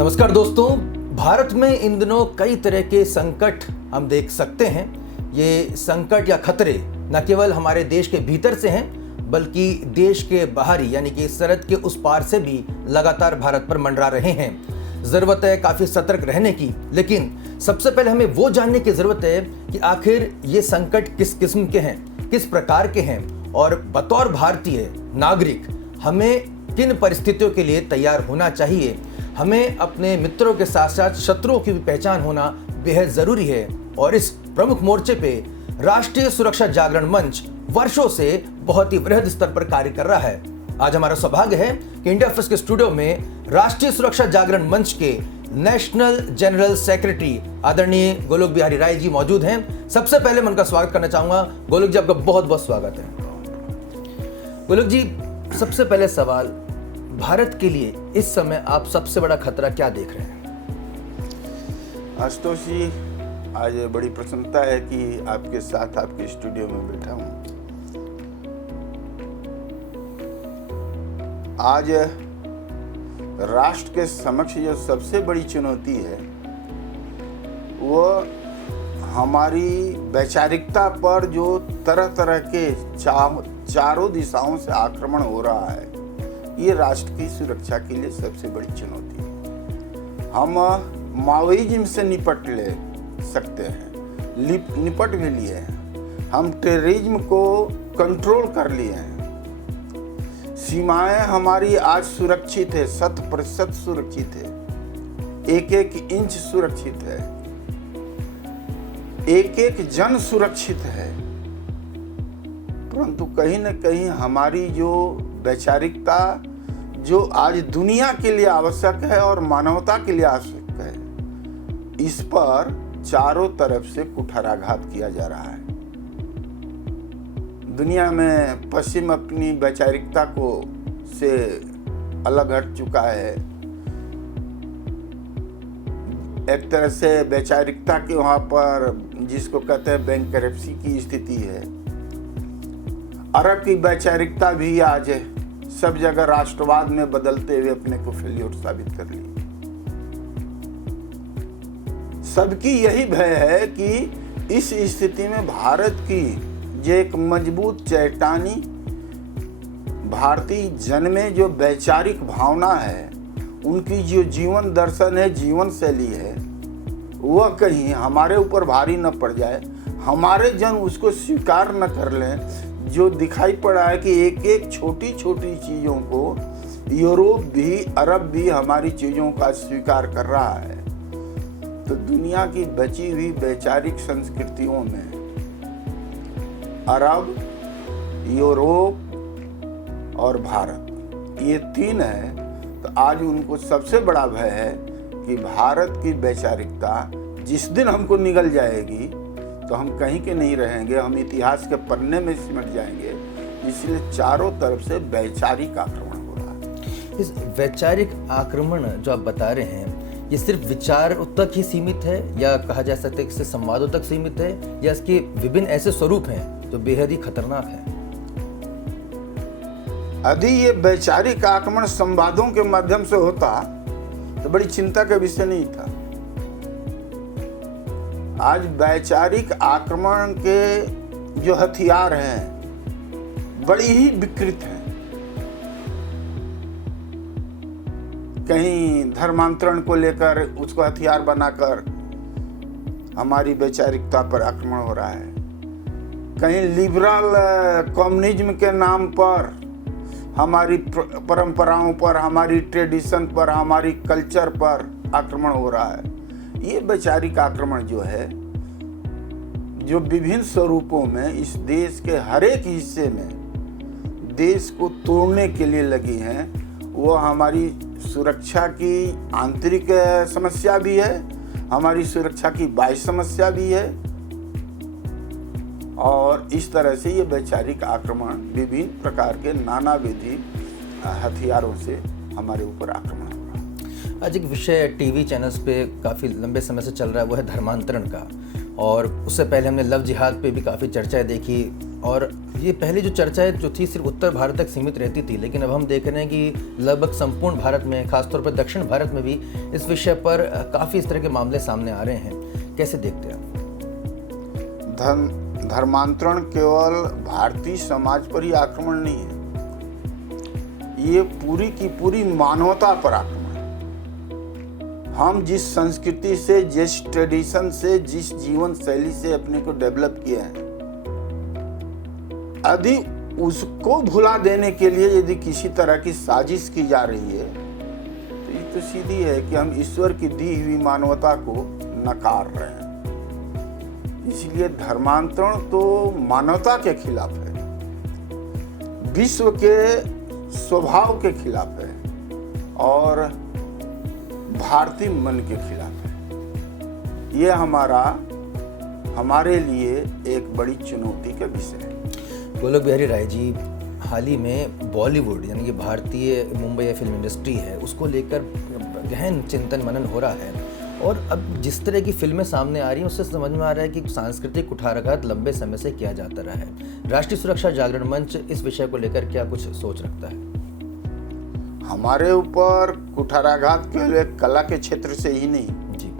नमस्कार दोस्तों, भारत में इन दिनों कई तरह के संकट हम देख सकते हैं। ये संकट या खतरे न केवल हमारे देश के भीतर से हैं, बल्कि देश के बाहरी यानी कि सरहद के उस पार से भी लगातार भारत पर मंडरा रहे हैं। ज़रूरत है काफ़ी सतर्क रहने की, लेकिन सबसे पहले हमें वो जानने की ज़रूरत है कि आखिर ये संकट किस किस्म के हैं, किस प्रकार के हैं, और बतौर भारतीय नागरिक हमें किन परिस्थितियों के लिए तैयार होना चाहिए। हमें अपने मित्रों के साथ साथ शत्रुओं की भी पहचान होना बेहद ज़रूरी है। और इस प्रमुख मोर्चे पे राष्ट्रीय सुरक्षा जागरण मंच वर्षों से बहुत ही वृहद स्तर पर कार्य कर रहा है। आज हमारा सौभाग्य है कि इंडिया फर्स्ट के स्टूडियो में राष्ट्रीय सुरक्षा जागरण मंच के नेशनल जनरल सेक्रेटरी आदरणीय गोलोक बिहारी राय जी मौजूद हैं। सबसे पहले मैं उनका स्वागत करना चाहूंगा। गोलोक जी, आपका बहुत बहुत स्वागत है। गोलोक जी, सबसे पहले सवाल, भारत के लिए इस समय आप सबसे बड़ा खतरा क्या देख रहे हैं? आशुतोष जी, आज बड़ी प्रसन्नता है कि आपके साथ आपके स्टूडियो में बैठा हूँ। आज राष्ट्र के समक्ष जो सबसे बड़ी चुनौती है वो हमारी वैचारिकता पर जो तरह तरह के चारों दिशाओं से आक्रमण हो रहा है, ये राष्ट्र की सुरक्षा के लिए सबसे बड़ी चुनौती है। हम माओइज्म से निपट ले सकते हैं, निपट भी लिए हैं। हम टेररिज्म को कंट्रोल कर लिए हैं। सीमाएं हमारी आज सुरक्षित है, 100% सुरक्षित है। एक एक इंच सुरक्षित है, एक एक जन सुरक्षित है। परंतु कहीं न कहीं हमारी जो वैचारिकता जो आज दुनिया के लिए आवश्यक है और मानवता के लिए आवश्यक है, इस पर चारों तरफ से कुठाराघात किया जा रहा है। दुनिया में पश्चिम अपनी वैचारिकता को से अलग हट चुका है। एक तरह से वैचारिकता के वहां पर जिसको कहते हैं बैंकरप्सी की स्थिति है। अरब की वैचारिकता भी आज सब जगह राष्ट्रवाद में बदलते हुए अपने को फेल्योर साबित कर ली। सबकी यही भय है कि इस स्थिति में भारत की जो एक मजबूत चैतानी भारतीय जन में जो वैचारिक भावना है, उनकी जो जीवन दर्शन है, जीवन शैली है, वह कहीं हमारे ऊपर भारी न पड़ जाए, हमारे जन उसको स्वीकार न कर लें। जो दिखाई पड़ा है कि एक एक छोटी छोटी चीज़ों को यूरोप भी, अरब भी हमारी चीज़ों का स्वीकार कर रहा है। तो दुनिया की बची हुई वैचारिक संस्कृतियों में अरब, यूरोप और भारत, ये तीन है। तो आज उनको सबसे बड़ा भय है कि भारत की वैचारिकता जिस दिन हमको निगल जाएगी तो हम कहीं के नहीं रहेंगे, हम इतिहास के पन्ने में सिमट जाएंगे। इसलिए चारों तरफ से वैचारिक आक्रमण हो रहा है। इस वैचारिक आक्रमण जो आप बता रहे हैं, ये सिर्फ विचारों तक ही सीमित है, या कहा जा सकता है कि सिर्फ संवादों तक सीमित है, या इसके विभिन्न ऐसे स्वरूप हैं जो बेहद ही खतरनाक हैं? यदि ये वैचारिक आक्रमण संवादों के माध्यम से होता तो बड़ी चिंता का विषय नहीं था। आज वैचारिक आक्रमण के जो हथियार हैं बड़ी ही विकृत हैं। कहीं धर्मांतरण को लेकर उसको हथियार बनाकर हमारी वैचारिकता पर आक्रमण हो रहा है। कहीं लिबरल कम्युनिज्म के नाम पर हमारी परंपराओं पर, हमारी ट्रेडिशन पर, हमारी कल्चर पर आक्रमण हो रहा है। ये वैचारिक आक्रमण जो है, जो विभिन्न स्वरूपों में इस देश के हर एक हिस्से में देश को तोड़ने के लिए लगी हैं, वो हमारी सुरक्षा की आंतरिक समस्या भी है, हमारी सुरक्षा की बाह्य समस्या भी है। और इस तरह से ये वैचारिक आक्रमण विभिन्न प्रकार के नानाविधि हथियारों से हमारे ऊपर आक्रमण हो रहा है। आज एक विषय टीवी चैनल्स पे काफ़ी लंबे समय से चल रहा है, वो है धर्मांतरण का। और उससे पहले हमने लव जिहाद पे भी काफ़ी चर्चाएं देखी, और ये पहले जो चर्चा जो थी सिर्फ उत्तर भारत तक सीमित रहती थी, लेकिन अब हम देख रहे हैं कि लगभग संपूर्ण भारत में, खासतौर पर दक्षिण भारत में भी इस विषय पर काफ़ी इस तरह के मामले सामने आ रहे हैं। कैसे देखते हैं आप? धर्मांतरण केवल भारतीय समाज पर ही आक्रमण नहीं है, ये पूरी की पूरी मानवता पर आक्रमण है। हम जिस संस्कृति से, जिस ट्रेडिशन से, जिस जीवन शैली से अपने को डेवलप किए हैं, यदि उसको भुला देने के लिए यदि किसी तरह की साजिश की जा रही है तो ये तो सीधी है कि हम ईश्वर की दी हुई मानवता को नकार रहे हैं। इसलिए धर्मांतरण तो मानवता के खिलाफ है, विश्व के स्वभाव के खिलाफ है और भारतीय मन के खिलाफ है। ये हमारे लिए एक बड़ी चुनौती का विषय है। गोलोक बिहारी राय जी, हाल ही में बॉलीवुड यानी कि भारतीय मुंबई फिल्म इंडस्ट्री है, उसको लेकर गहन चिंतन मनन हो रहा है और अब जिस तरह की फिल्में सामने आ रही हैं उससे समझ में आ रहा है कि सांस्कृतिक कुठाराघात लंबे समय से किया जाता रहा है। राष्ट्रीय सुरक्षा जागरण मंच इस विषय को लेकर क्या कुछ सोच रखता है? हमारे ऊपर कुठाराघात केवल कला के क्षेत्र से ही नहीं जी,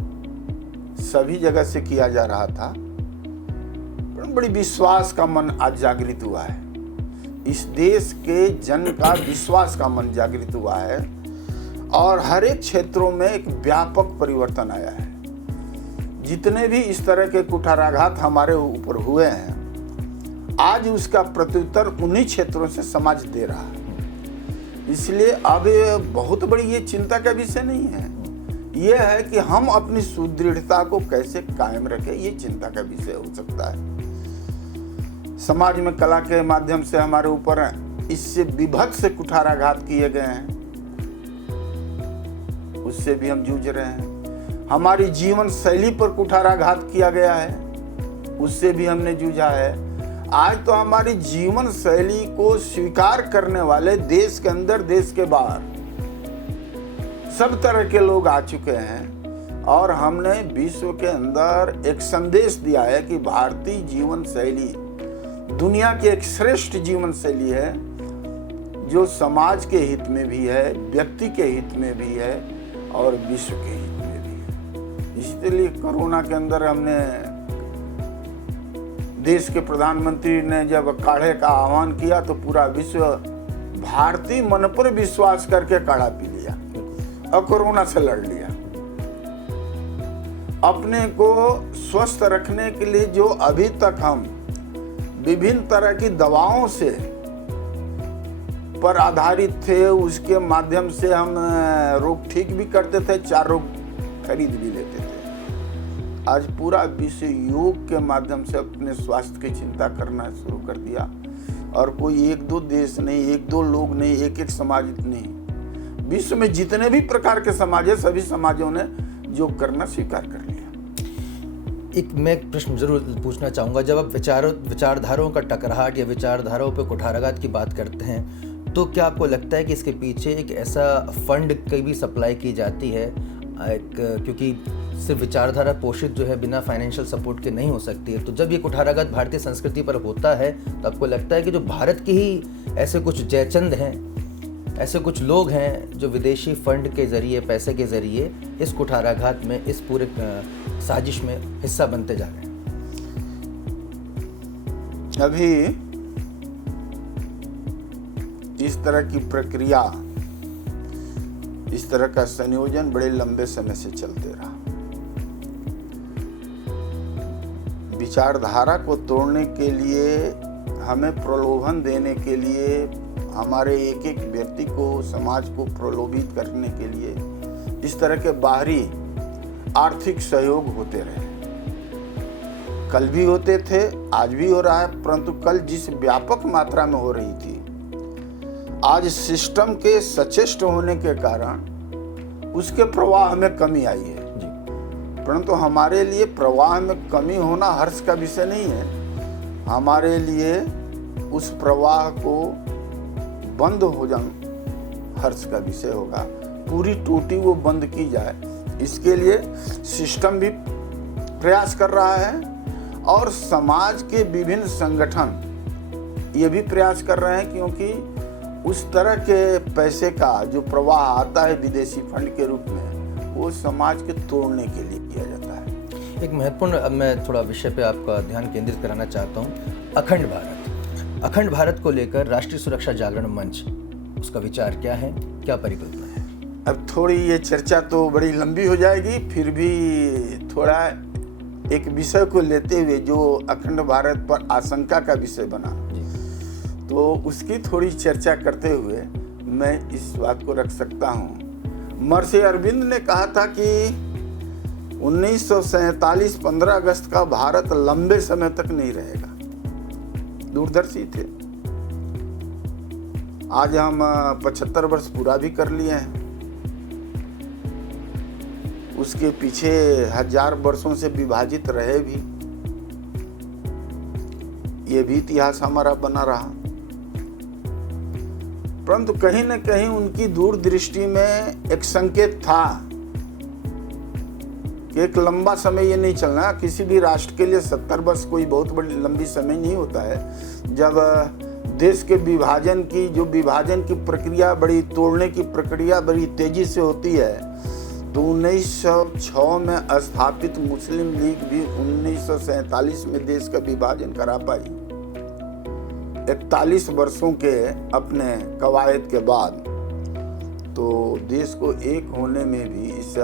सभी जगह से किया जा रहा था। बड़ी विश्वास का मन आज जागृत हुआ है, इस देश के जन का विश्वास का मन जागृत हुआ है और हर एक क्षेत्रों में एक व्यापक परिवर्तन आया है। जितने भी इस तरह के कुठाराघात हमारे ऊपर हुए हैं, आज उसका प्रत्युत्तर उन्हीं क्षेत्रों से समाज दे रहा है। इसलिए अब बहुत बड़ी ये चिंता का विषय नहीं है, ये है कि हम अपनी सुदृढ़ता को कैसे कायम रखें, ये चिंता का विषय हो सकता है। समाज में कला के माध्यम से हमारे ऊपर इससे विभत्स कुठाराघात किए गए हैं, उससे भी हम जूझ रहे हैं। हमारी जीवन शैली पर कुठाराघात किया गया है, उससे भी हमने जूझा है। आज तो हमारी जीवन शैली को स्वीकार करने वाले देश के अंदर, देश के बाहर सब तरह के लोग आ चुके हैं और हमने विश्व के अंदर एक संदेश दिया है कि भारतीय जीवन शैली दुनिया की एक श्रेष्ठ जीवन शैली है, जो समाज के हित में भी है, व्यक्ति के हित में भी है और विश्व के हित में भी है। इसलिए कोरोना के अंदर हमने, देश के प्रधानमंत्री ने जब काढ़े का आह्वान किया तो पूरा विश्व भारतीय मन पर विश्वास करके काढ़ा पी लिया और कोरोना से लड़ लिया। अपने को स्वस्थ रखने के लिए जो अभी तक हम विभिन्न तरह की दवाओं से पर आधारित थे, उसके माध्यम से हम रोग ठीक भी करते थे, 4 रोग खरीद भी लेते थे। आज पूरा विश्व योग के माध्यम से अपने स्वास्थ्य की चिंता करना शुरू कर दिया और कोई 1-2 देश नहीं, 1-2 लोग नहीं, एक समाज नहीं, विश्व में जितने भी प्रकार के समाज है, सभी समाजों ने योग करना स्वीकार कर लिया। मैं एक प्रश्न जरूर पूछना चाहूँगा, जब आप विचारधाराओं का टकराहट या विचारधाराओं पर कुठाराघात की बात करते हैं तो क्या आपको लगता है कि इसके पीछे एक ऐसा फंड की भी सप्लाई की जाती है, क्योंकि सिर्फ विचारधारा पोषित जो है बिना फाइनेंशियल सपोर्ट के नहीं हो सकती है, तो जब ये कुठाराघात भारतीय संस्कृति पर होता है तो आपको लगता है कि जो भारत के ही ऐसे कुछ जयचंद हैं, ऐसे कुछ लोग हैं जो विदेशी फंड के जरिए, पैसे के जरिए इस कुठाराघात में, इस पूरे साजिश में हिस्सा बनते जा रहे हैं? अभी इस तरह की प्रक्रिया, इस तरह का संयोजन बड़े लंबे समय से चलते रहा। विचारधारा को तोड़ने के लिए, हमें प्रलोभन देने के लिए, हमारे एक एक व्यक्ति को, समाज को प्रलोभित करने के लिए इस तरह के बाहरी आर्थिक सहयोग होते रहे। कल भी होते थे, आज भी हो रहा है, परंतु कल जिस व्यापक मात्रा में हो रही थी, आज सिस्टम के सचेष्ट होने के कारण उसके प्रवाह में कमी आई है। परंतु हमारे लिए प्रवाह में कमी होना हर्ष का विषय नहीं है। हमारे लिए उस प्रवाह को बंद हो जाना हर्ष का विषय होगा। पूरी टूटी वो बंद की जाए, इसके लिए सिस्टम भी प्रयास कर रहा है और समाज के विभिन्न संगठन ये भी प्रयास कर रहे हैं, क्योंकि उस तरह के पैसे का जो प्रवाह आता है विदेशी फंड के रूप में, वो समाज के तोड़ने के लिए किया जाता है। एक महत्वपूर्ण, अब मैं थोड़ा विषय पे आपका ध्यान केंद्रित कराना चाहता हूँ। अखंड भारत, अखंड भारत को लेकर राष्ट्रीय सुरक्षा जागरण मंच, उसका विचार क्या है, क्या परिकल्पना है? अब थोड़ी ये चर्चा तो बड़ी लंबी हो जाएगी, फिर भी थोड़ा एक विषय को लेते हुए जो अखंड भारत पर आशंका का विषय बना, तो उसकी थोड़ी चर्चा करते हुए मैं इस बात को रख सकता हूँ। महर्षि अरविंद ने कहा था कि 1947 15 अगस्त का भारत लंबे समय तक नहीं रहेगा। दूरदर्शी थे। आज हम 75 वर्ष पूरा भी कर लिए हैं। उसके पीछे 1000 वर्षों से विभाजित रहे भी, ये भी इतिहास हमारा बना रहा। परंतु कहीं न कहीं उनकी दूरदृष्टि में एक संकेत था कि एक लंबा समय ये नहीं चलना। किसी भी राष्ट्र के लिए 70 वर्ष कोई बहुत बड़ी लंबी समय नहीं होता है। जब देश के विभाजन की प्रक्रिया, बड़ी तोड़ने की प्रक्रिया बड़ी तेजी से होती है, तो 1906 में स्थापित मुस्लिम लीग भी 1947 में देश का विभाजन करा पाई। 41 वर्षों के अपने कवायद के बाद तो देश को एक होने में भी, इस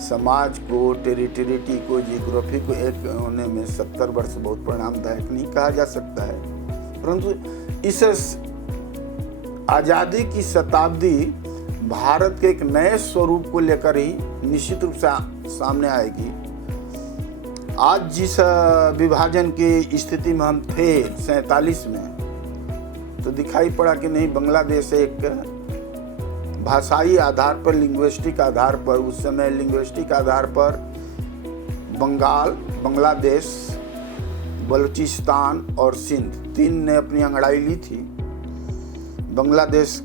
समाज को, टेरिटरी को, जियोग्राफी को एक होने में 70 वर्ष बहुत परिणामदायक नहीं कहा जा सकता है। परंतु इस आज़ादी की शताब्दी भारत के एक नए स्वरूप को लेकर ही निश्चित रूप से सामने आएगी। आज जिस विभाजन की स्थिति में हम थे 47 में, तो दिखाई पड़ा कि नहीं, बांग्लादेश एक भाषाई आधार पर, लिंग्विस्टिक आधार पर, उस समय लिंग्विस्टिक आधार पर बंगाल, बांग्लादेश, बलूचिस्तान और सिंध, 3 ने अपनी अंगड़ाई ली थी। बांग्लादेश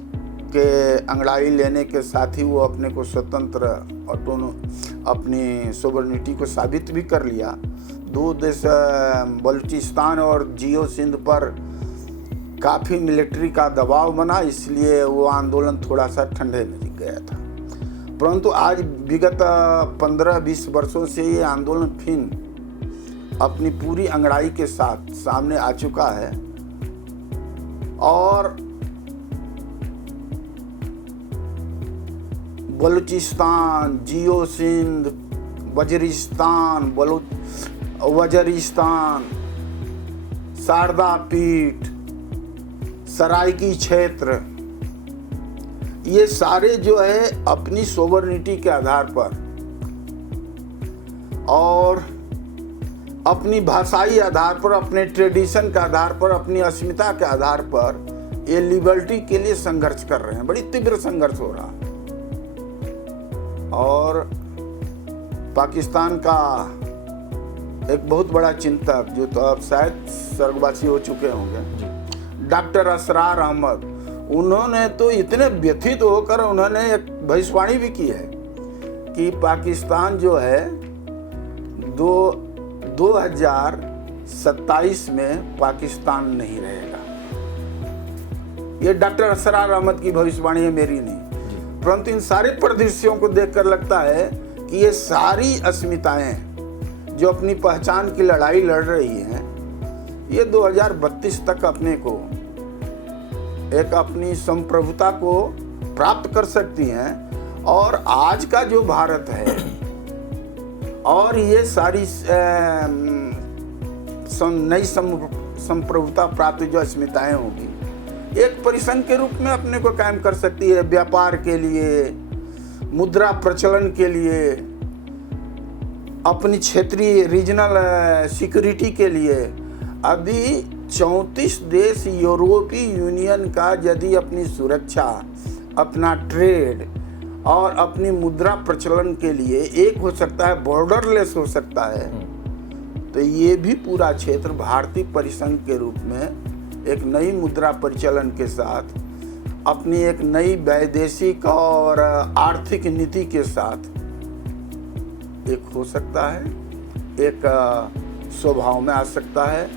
के अंगड़ाई लेने के साथ ही वो अपने को स्वतंत्र, अपनी सोवरेनिटी को साबित भी कर लिया। 2 देश, बलूचिस्तान और जियो सिंध पर काफ़ी मिलिट्री का दबाव बना, इसलिए वो आंदोलन थोड़ा सा ठंडे में दिख गया था। परंतु आज विगत 15-20 वर्षों से ये आंदोलन फिर अपनी पूरी अंगड़ाई के साथ सामने आ चुका है। और बलूचिस्तान, जियो सिंध, वज़ीरिस्तान, शारदा पीठ, सराइकी क्षेत्र, ये सारे जो है अपनी सोवरेनिटी के आधार पर और अपनी भाषाई आधार पर, अपने ट्रेडिशन के आधार पर, अपनी अस्मिता के आधार पर ये लिबर्टी के लिए संघर्ष कर रहे हैं। बड़ी तीव्र संघर्ष हो रहा है। और पाकिस्तान का एक बहुत बड़ा चिंतक, जो तो अब शायद स्वर्गवासी हो चुके होंगे, डॉक्टर असरार अहमद, उन्होंने तो इतने व्यथित होकर उन्होंने एक भविष्यवाणी भी की है कि पाकिस्तान जो है 2027 में पाकिस्तान नहीं रहेगा। ये डॉक्टर असरार अहमद की भविष्यवाणी है, मेरी नहीं। परंतु इन सारे परिदृश्यों को देखकर लगता है कि ये सारी अस्मिताएं जो अपनी पहचान की लड़ाई लड़ रही हैं, ये 2032 तक अपने को एक अपनी संप्रभुता को प्राप्त कर सकती हैं। और आज का जो भारत है और ये सारी नई संप्रभुता प्राप्त जो अस्मिताएं होगी, एक परिसंघ के रूप में अपने को कायम कर सकती है। व्यापार के लिए, मुद्रा प्रचलन के लिए, अपनी क्षेत्रीय रीजनल सिक्योरिटी के लिए। यदि 34 देश यूरोपीय यूनियन का यदि अपनी सुरक्षा, अपना ट्रेड और अपनी मुद्रा प्रचलन के लिए एक हो सकता है, बॉर्डरलेस हो सकता है, तो ये भी पूरा क्षेत्र भारतीय परिसंघ के रूप में एक नई मुद्रा परिचालन के साथ, अपनी एक नई वैदेशिक और आर्थिक नीति के साथ एक हो सकता है, एक स्वभाव में आ सकता है।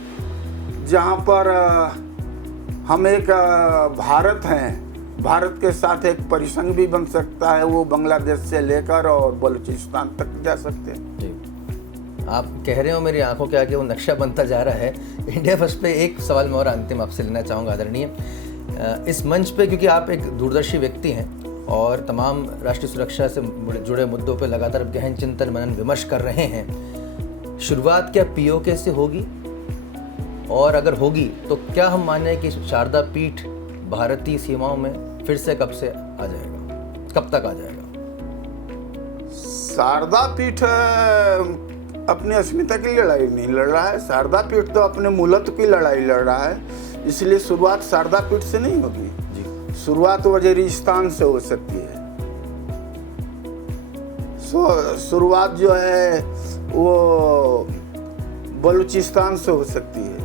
जहाँ पर हम एक भारत हैं, भारत के साथ एक परिसंघ भी बन सकता है, वो बांग्लादेश से लेकर और बलूचिस्तान तक जा सकते हैं। जी, आप कह रहे हो मेरी आंखों के आगे वो नक्शा बनता जा रहा है। इंडिया फर्स्ट पे एक सवाल मैं और अंतिम आपसे लेना चाहूँगा आदरणीय, इस मंच पे क्योंकि आप एक दूरदर्शी व्यक्ति हैं और तमाम राष्ट्रीय सुरक्षा से जुड़े मुद्दों पे लगातार गहन चिंतन मनन विमर्श कर रहे हैं, शुरुआत क्या पीओके से होगी, और अगर होगी तो क्या हम माने कि शारदा पीठ भारतीय सीमाओं में फिर से कब से आ जाएगा, कब तक आ जाएगा? शारदा पीठ अपनी अस्मिता की लड़ाई नहीं लड़ रहा है, शारदा पीठ तो अपने मूलत्व की लड़ाई लड़ रहा है, इसलिए शुरुआत शारदा पीठ से नहीं होगी जी। शुरुआत वजीरिस्तान से हो सकती है, शुरुआत जो है वो बलूचिस्तान से हो सकती है।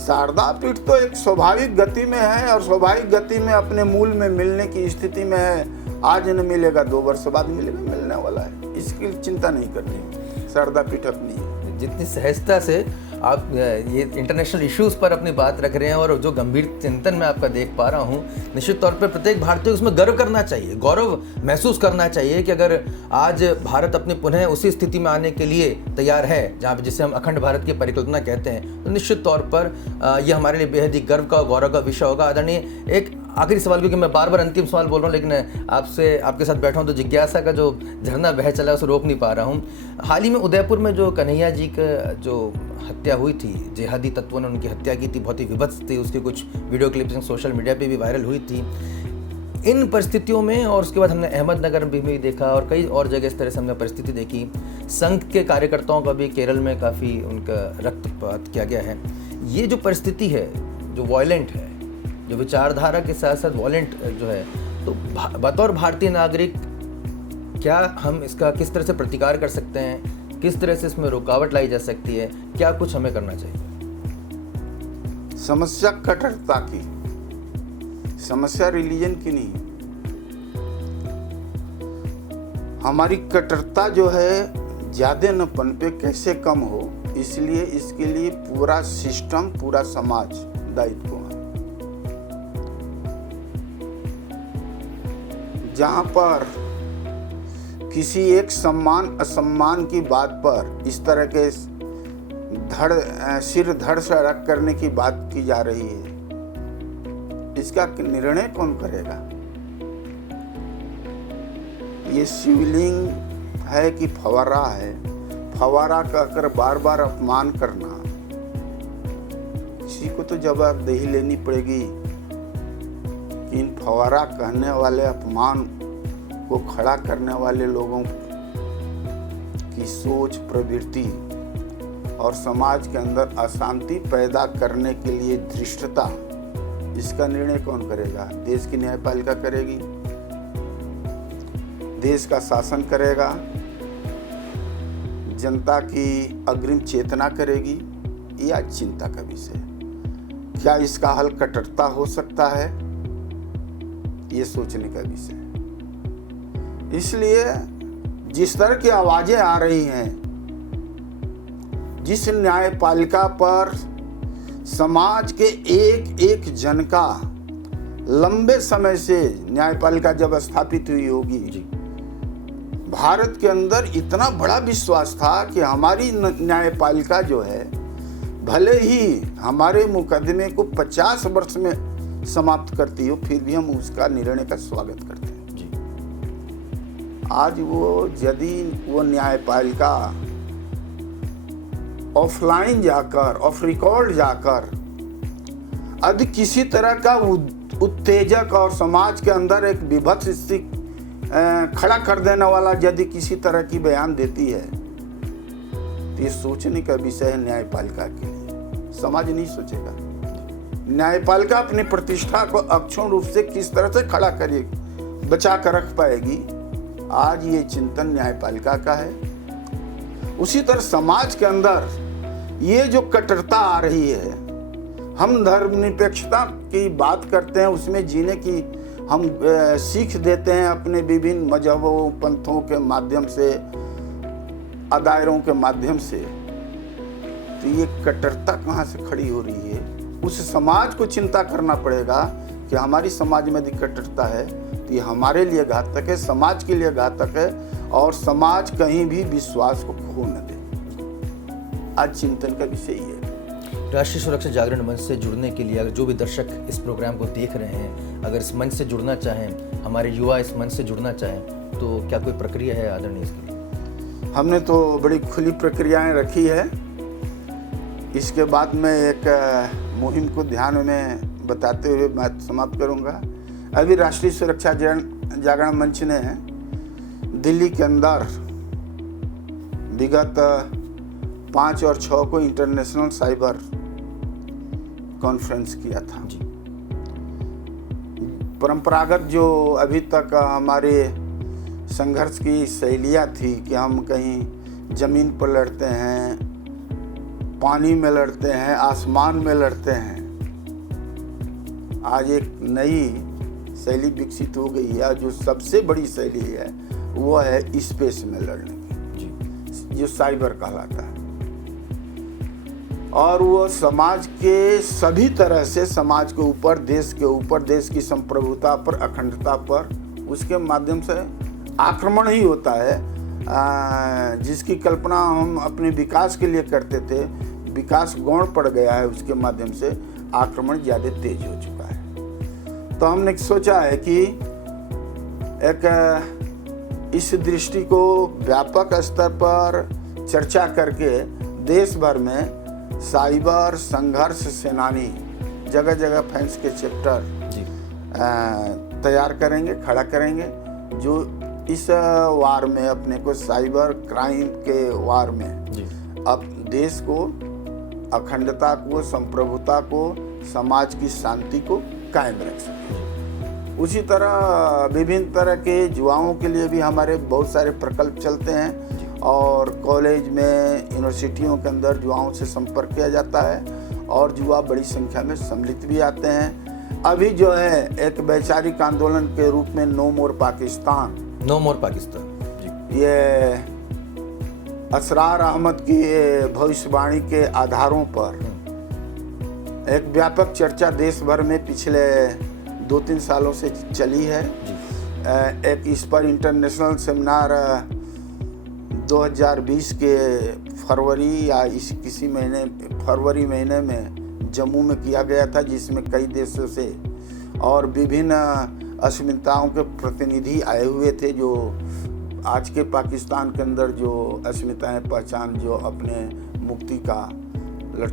शारदा पीठ तो एक स्वाभाविक गति में है और स्वाभाविक गति में अपने मूल में मिलने की स्थिति में है। आज न मिलेगा 2 वर्ष बाद मिलेगा, मिलने वाला है, इसकी चिंता नहीं करनी। शारदा पीठ अपनी है। जितनी सहजता से आप ये इंटरनेशनल इश्यूज पर अपनी बात रख रहे हैं और जो गंभीर चिंतन मैं आपका देख पा रहा हूँ, निश्चित तौर पर प्रत्येक भारतीय उसमें गर्व करना चाहिए, गौरव महसूस करना चाहिए कि अगर आज भारत अपने पुनः उसी स्थिति में आने के लिए तैयार है जहाँ पे जिसे हम अखंड भारत की परिकल्पना कहते हैं, तो निश्चित तौर पर यह हमारे लिए बेहद ही गर्व का और गौरव का विषय होगा। आदरणीय, एक आखिरी सवाल, क्योंकि मैं बार बार अंतिम सवाल बोल रहा हूँ लेकिन आपके साथ बैठा हूँ तो जिज्ञासा का जो झरना बह चला है उसे रोक नहीं पा रहा हूँ। हाल ही में उदयपुर में जो कन्हैया जी का जो हत्या हुई थी, जिहादी तत्वों ने उनकी हत्या की थी, बहुत ही विभत्स थी, उसकी कुछ वीडियो क्लिप्स सोशल मीडिया पे भी वायरल हुई थी। इन परिस्थितियों में और उसके बाद हमने अहमदनगर में भी देखा और कई और जगह इस तरह से हमने परिस्थिति देखी, संघ के कार्यकर्ताओं का भी केरल में काफ़ी उनका रक्तपात किया गया है। ये जो परिस्थिति है जो वॉयलेंट है, जो विचारधारा के साथ साथ वॉयलेंट जो है, तो बतौर भारतीय नागरिक क्या हम इसका किस तरह से प्रतिकार कर सकते हैं, किस तरह से इसमें रुकावट लाई जा सकती है, क्या कुछ हमें करना चाहिए? समस्या कट्टरता की, समस्या रिलीजन की नहीं। हमारी कट्टरता जो है ज्यादा न पनपे, कैसे कम हो, इसलिए इसके लिए पूरा सिस्टम, पूरा समाज दायित्व है। जहां पर किसी एक सम्मान असम्मान की बात पर इस तरह के सिर धड़ से रख करने की बात की जा रही है, इसका निर्णय कौन करेगा? ये शिवलिंग है कि फवारा है? फवारा कहकर बार बार अपमान करना, किसी को तो जवाबदेही लेनी पड़ेगी। इन फवारा कहने वाले, अपमान को खड़ा करने वाले लोगों की सोच, प्रवृत्ति और समाज के अंदर अशांति पैदा करने के लिए धृष्टता, इसका निर्णय कौन करेगा? देश की न्यायपालिका करेगी, देश का शासन करेगा, जनता की अग्रिम चेतना करेगी, या चिंता का विषय? क्या इसका हल कट्टरता हो सकता है? ये सोचने का विषय। इसलिए जिस तरह की आवाजें आ रही हैं, जिस न्यायपालिका पर समाज के एक एक जन का लंबे समय से न्यायपालिका जब स्थापित हुई होगी, भारत के अंदर इतना बड़ा विश्वास था कि हमारी न्यायपालिका जो है, भले ही हमारे मुकदमे को 50 वर्ष में समाप्त करती हो, फिर भी हम उसका निर्णय का स्वागत करते हैं। आज यदि वो न्यायपालिका ऑफलाइन जाकर, ऑफ रिकॉर्ड जाकर, यदि किसी तरह का उत्तेजक और समाज के अंदर एक विभत्स स्थिति खड़ा कर देने वाला यदि किसी तरह की बयान देती है, तो ये सोचने का विषय है न्यायपालिका के लिए। समाज नहीं सोचेगा। न्यायपालिका अपनी प्रतिष्ठा को अक्षुण्ण रूप से किस तरह से खड़ा करेगी, बचा कर रख पाएगी, आज ये चिंतन न्यायपालिका का है। उसी तरह समाज के अंदर ये जो कट्टरता आ रही है, हम धर्मनिरपेक्षता की बात करते हैं, उसमें जीने की हम सीख देते हैं अपने विभिन्न मजहबों, पंथों के माध्यम से, अदायरों के माध्यम से, तो ये कट्टरता कहाँ से खड़ी हो रही है? उस समाज को चिंता करना पड़ेगा कि हमारी समाज में यदि कट्टरता है तो ये हमारे लिए घातक है, समाज के लिए घातक है, और समाज कहीं भी विश्वास को खो न दे। आज चिंतन का विषय ये है। राष्ट्रीय सुरक्षा जागरण मंच से जुड़ने के लिए अगर जो भी दर्शक इस प्रोग्राम को देख रहे हैं, अगर इस मंच से जुड़ना चाहें, हमारे युवा इस मंच से जुड़ना चाहें, तो क्या कोई प्रक्रिया है आदरणीय इसके लिए? हमने तो बड़ी खुली प्रक्रियाएं रखी है। इसके बाद में एक मुहिम को ध्यान में बताते हुए मैं समाप्त करूंगा। अभी राष्ट्रीय सुरक्षा जागरण मंच ने दिल्ली के अंदर विगत 5 और 6 को इंटरनेशनल साइबर कॉन्फ्रेंस किया था। परंपरागत जो अभी तक हमारे संघर्ष की शैलियाँ थी कि हम कहीं जमीन पर लड़ते हैं, पानी में लड़ते हैं, आसमान में लड़ते हैं, आज एक नई शैली विकसित हो गई है। जो सबसे बड़ी शैली है वो है स्पेस में लड़ने की, जो साइबर कहलाता है। और वो समाज के सभी तरह से, समाज के ऊपर, देश की संप्रभुता पर, अखंडता पर, उसके माध्यम से आक्रमण ही होता है। जिसकी कल्पना हम अपने विकास के लिए करते थे, विकास गौण पड़ गया है, उसके माध्यम से आक्रमण ज़्यादा तेज हो चुका है। तो हमने सोचा है कि एक इस दृष्टि को व्यापक स्तर पर चर्चा करके देश भर में साइबर संघर्ष सेनानी जगह जगह फैंस के चैप्टर तैयार करेंगे, खड़ा करेंगे, जो इस वार में अपने को, साइबर क्राइम के वार में अब देश को, अखंडता को, संप्रभुता को, समाज की शांति को कायम रख सके। उसी तरह विभिन्न तरह के युवाओं के लिए भी हमारे बहुत सारे प्रकल्प चलते हैं, और कॉलेज में, यूनिवर्सिटियों के अंदर युवाओं से संपर्क किया जाता है, और युवा बड़ी संख्या में सम्मिलित भी आते हैं। अभी जो है एक वैचारिक आंदोलन के रूप में नो मोर पाकिस्तान, ये असरार अहमद की भविष्यवाणी के आधारों पर एक व्यापक चर्चा देश भर में पिछले 2-3 सालों से चली है। एक इस पर इंटरनेशनल सेमिनार 2020 के फरवरी या किसी महीने, फरवरी महीने में जम्मू में किया गया था, जिसमें कई देशों से और विभिन्न अस्मिताओं के प्रतिनिधि आए हुए थे। जो आज के पाकिस्तान के अंदर जो अस्मिताएं, पहचान, जो अपने मुक्ति का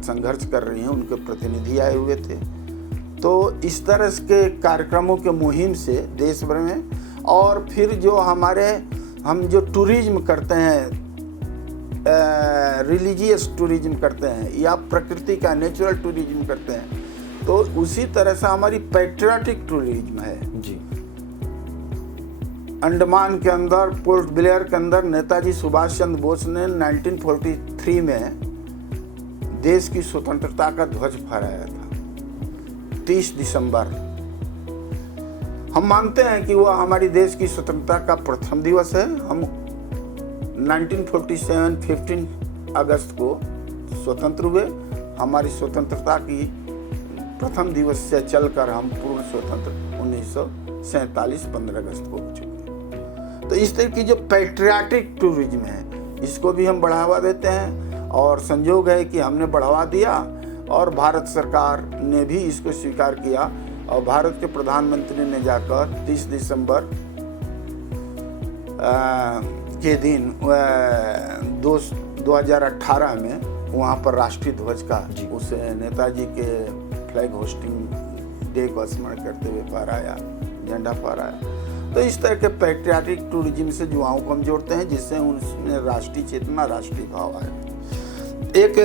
संघर्ष कर रही हैं, उनके प्रतिनिधि आए हुए थे। तो इस तरह के कार्यक्रमों के मुहिम से देश भर में, और फिर जो हम जो टूरिज्म करते हैं, रिलीजियस टूरिज्म करते हैं, या प्रकृति का नेचुरल टूरिज्म करते हैं, तो उसी तरह से हमारी पैट्रियाटिक टूरिज्म है। अंडमान के अंदर, पोर्ट ब्लेयर के अंदर नेताजी सुभाष चंद्र बोस ने 1943 में देश की स्वतंत्रता का ध्वज फहराया था, 30 दिसंबर। हम मानते हैं कि वह हमारी देश की स्वतंत्रता का प्रथम दिवस है। हम 1947 15 अगस्त को स्वतंत्र हुए। हमारी स्वतंत्रता की प्रथम दिवस से चलकर हम पूर्ण स्वतंत्र 1947 15 अगस्त को हो चुके हैं। तो इस तरह की जो पैट्रियाटिक टूरिज्म है, इसको भी हम बढ़ावा देते हैं, और संयोग है कि हमने बढ़ावा दिया और भारत सरकार ने भी इसको स्वीकार किया, और भारत के प्रधानमंत्री ने जाकर 30 दिसंबर के दिन 2018 में वहाँ पर राष्ट्रीय ध्वज का, उस नेताजी के फ्लैग होस्टिंग डे को स्मरण करते हुए फहराया, झंडा फहराया। तो इस तरह के पैट्रियाटिक टूरिज्म से युवाओं को हम जोड़ते हैं, जिससे उनमें राष्ट्रीय चेतना, राष्ट्रीय भाव आए। एक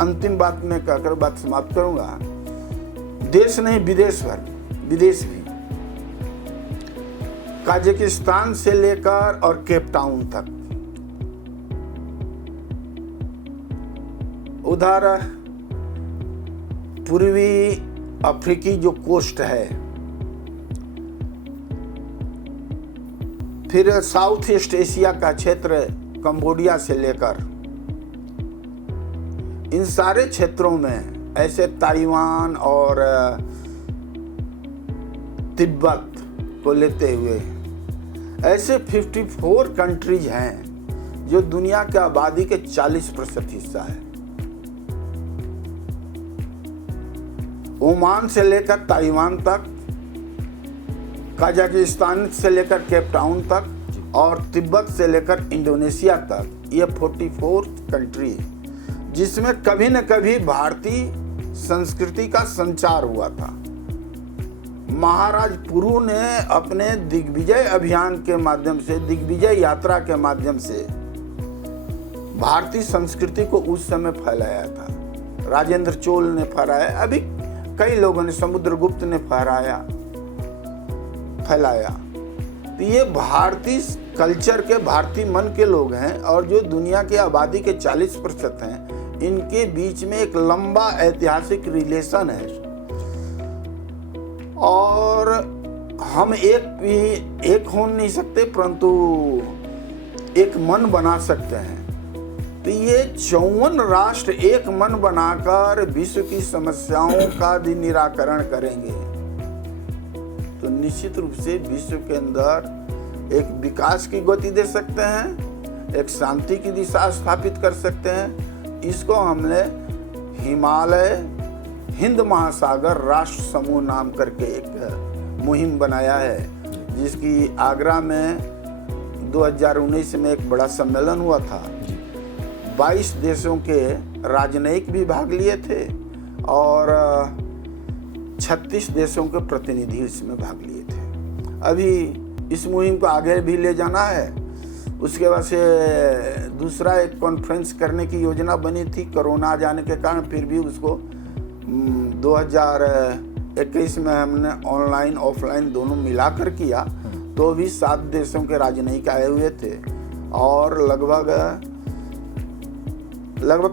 अंतिम बात मैं कहकर बात समाप्त करूंगा। देश नहीं, विदेश भी, काजाकिस्तान से लेकर और केप टाउन तक, उधर पूर्वी अफ्रीकी जो कोस्ट है, फिर साउथ ईस्ट एशिया का क्षेत्र, कंबोडिया से लेकर इन सारे क्षेत्रों में ऐसे ताइवान और तिब्बत को लेते हुए ऐसे 54 कंट्रीज हैं जो दुनिया की आबादी के 40% हिस्सा है। ओमान से लेकर ताइवान तक, कजाकिस्तान से लेकर केप टाउन तक और तिब्बत से लेकर इंडोनेशिया तक, ये 44 कंट्री है जिसमें कभी न कभी भारतीय संस्कृति का संचार हुआ था। महाराज पुरु ने अपने दिग्विजय अभियान के माध्यम से, दिग्विजय यात्रा के माध्यम से भारतीय संस्कृति को उस समय फैलाया था। राजेंद्र चोल ने फैलाया, अभी कई लोगों ने, समुद्रगुप्त ने फैलाया। तो ये भारतीय कल्चर के, भारतीय मन के लोग हैं और जो दुनिया की आबादी के 40% हैं, इनके बीच में एक लंबा ऐतिहासिक रिलेशन है और हम एक हो नहीं सकते परंतु एक मन बना सकते हैं। तो ये 54 राष्ट्र एक मन बनाकर विश्व की समस्याओं का भी निराकरण करेंगे तो निश्चित रूप से विश्व के अंदर एक विकास की गति दे सकते हैं, एक शांति की दिशा स्थापित कर सकते हैं। इसको हमने हिमालय हिंद महासागर राष्ट्र समूह नाम करके एक मुहिम बनाया है, जिसकी आगरा में 2019 में एक बड़ा सम्मेलन हुआ था। 22 देशों के राजनयिक भी भाग लिए थे और 36 देशों के प्रतिनिधि इसमें भाग लिए थे। अभी इस मुहिम को आगे भी ले जाना है। उसके बाद से दूसरा एक कॉन्फ्रेंस करने की योजना बनी थी, कोरोना आ जाने के कारण फिर भी उसको 2021 में हमने ऑनलाइन ऑफलाइन दोनों मिलाकर किया, तो भी 7 देशों के राजनयिक आए हुए थे और लगभग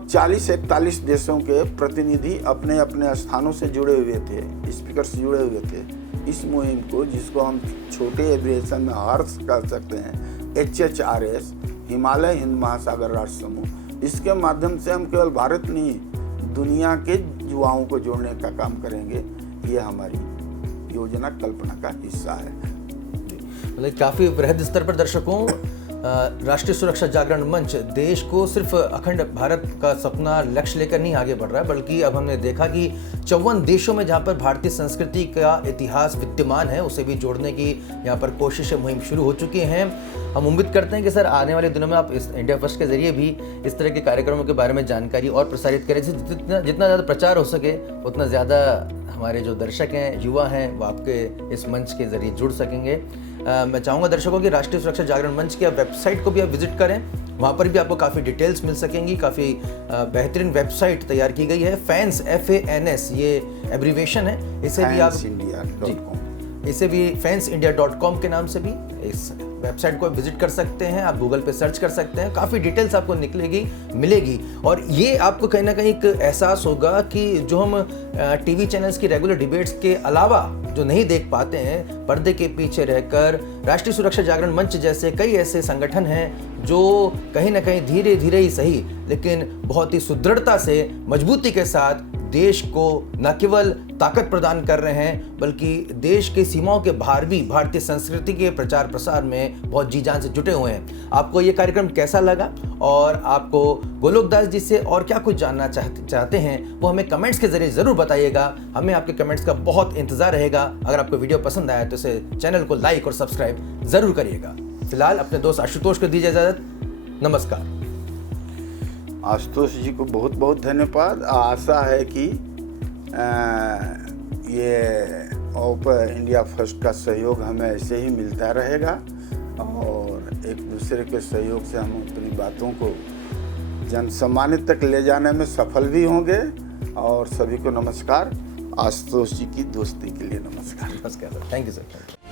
40-41 देशों के प्रतिनिधि अपने अपने स्थानों से जुड़े हुए थे, स्पीकर से जुड़े हुए थे। इस मुहिम को, जिसको हम छोटे एब्रिएशन में हर्ष कर सकते हैं, HHRS, हिमालय हिंद महासागर राष्ट्र समूह, इसके माध्यम से हम केवल भारत नहीं, दुनिया के युवाओं को जोड़ने का काम करेंगे। ये हमारी योजना कल्पना का हिस्सा है। मतलब काफ़ी वृहद स्तर पर दर्शकों, राष्ट्रीय सुरक्षा जागरण मंच देश को सिर्फ अखंड भारत का सपना लक्ष्य लेकर नहीं आगे बढ़ रहा है, बल्कि अब हमने देखा कि 54 देशों में जहाँ पर भारतीय संस्कृति का इतिहास विद्यमान है, उसे भी जोड़ने की यहाँ पर कोशिशें, मुहिम शुरू हो चुकी हैं। हम उम्मीद करते हैं कि सर आने वाले दिनों में आप इस इंडिया फर्स्ट के जरिए भी इस तरह के कार्यक्रमों के बारे में जानकारी और प्रसारित करें, जितना ज़्यादा प्रचार हो सके उतना ज़्यादा हमारे जो दर्शक हैं, युवा हैं, वो आपके इस मंच के जरिए जुड़ सकेंगे। मैं चाहूँगा दर्शकों की राष्ट्रीय सुरक्षा जागरण मंच की वेबसाइट को भी आप विजिट करें, वहाँ पर भी आपको काफ़ी डिटेल्स मिल सकेंगी। काफ़ी बेहतरीन वेबसाइट तैयार की गई है। फैंस FANS ये एब्रीवेशन है, इसे भी आप इसे भी fansindia.com के नाम से भी इस वेबसाइट को विजिट कर सकते हैं। आप गूगल पे सर्च कर सकते हैं, काफ़ी डिटेल्स आपको मिलेगी और ये आपको कहीं ना कहीं एक एहसास होगा कि जो हम टीवी चैनल्स की रेगुलर डिबेट्स के अलावा जो नहीं देख पाते हैं, पर्दे के पीछे रहकर राष्ट्रीय सुरक्षा जागरण मंच जैसे कई ऐसे संगठन हैं जो कहीं ना कहीं धीरे धीरे ही सही, लेकिन बहुत ही सुदृढ़ता से, मजबूती के साथ देश को न केवल ताकत प्रदान कर रहे हैं, बल्कि देश के सीमाओं के बाहर भी भारतीय संस्कृति के प्रचार प्रसार में बहुत जी जान से जुटे हुए हैं। आपको ये कार्यक्रम कैसा लगा और आपको गोलोक दास जी से और क्या कुछ जानना चाहते हैं, वो हमें कमेंट्स के जरिए ज़रूर बताइएगा। हमें आपके कमेंट्स का बहुत इंतज़ार रहेगा। अगर आपको वीडियो पसंद आया तो इसे चैनल को लाइक और सब्सक्राइब ज़रूर करिएगा। फिलहाल अपने दोस्त आशुतोष को दीजिए इजाज़त। नमस्कार। आशुतोष जी को बहुत बहुत धन्यवाद। आशा है कि ये ओपन इंडिया फर्स्ट का सहयोग हमें ऐसे ही मिलता रहेगा और एक दूसरे के सहयोग से हम अपनी बातों को जन सम्मानित तक ले जाने में सफल भी होंगे। और सभी को नमस्कार। आशुतोष जी की दोस्ती के लिए नमस्कार। Thank you sir.